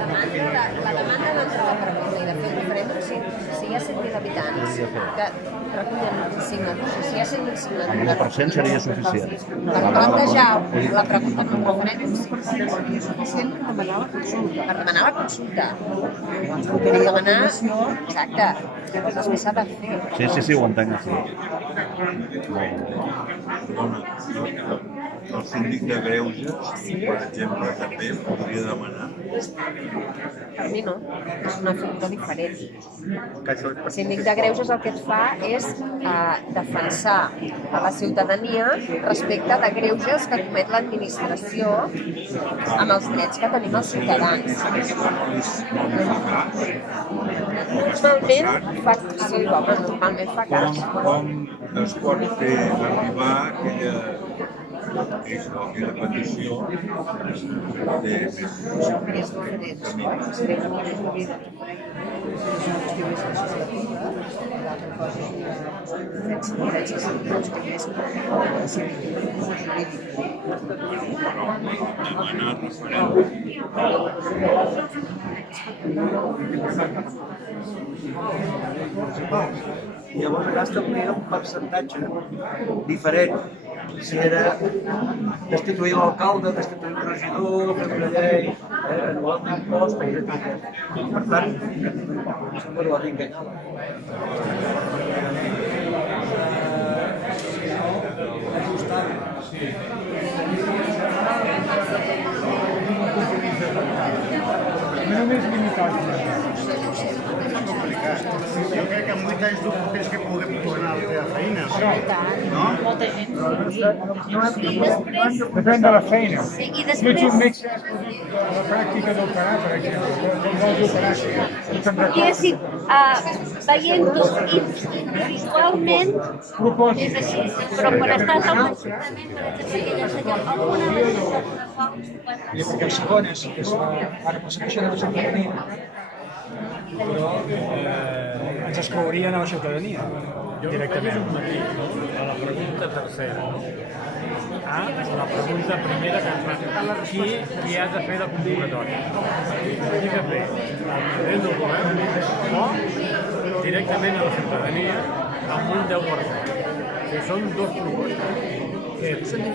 demanda d'entrar a la pregunta i de fer un referèndum, si hi ha 100.000 habitants que recullen signatures, si hi ha 100.000 signatures... Amb l'1% seria suficient. Per plantejar la pregunta en un referèndum, Seria suficient per demanar la consulta. per demanar la consulta. Abans Per votaria la demanar... comissió. Exacte. Després s'ha de fer. Sí, ho entenc així. El síndic de Greuges, per exemple, també podria demanar. Per mi no, és una figura diferent. El síndic de Greuges el que et fa és defensar a la ciutadania respecte de greuges que comet l'administració amb els drets que tenim els ciutadans. Normalment fa cas. Com es pot fer arribar aquella petició de més camins? Llavors allà establia un percentatge diferent. Si era destituir l'alcalde, destituir un regidor, fer una llei, anul·lar un impost, etc. Per tant, sempre la tinc enganyada. No només limitat. Jo crec que amb 8 anys tu tens que poder tornar a la teva feina. No? Molta gent. Depèn de la feina. I No ets un metge de la pràctica d'operar, per exemple. Com vols operar? Diguéssim, veient-ho individualment és així, però quan estàs al Ajuntament, per exemple, aquella senyora, alguna vegada... Perquè el segon és la representació de la ciutadania, però ens exclourien a la ciutadania directament. A la pregunta tercera. La pregunta primera que ens fa qui ha de fer la convocatòria. Qui ha de fer? El president del govern o directament a la ciutadania amb un 10%. Són dos propostes. El president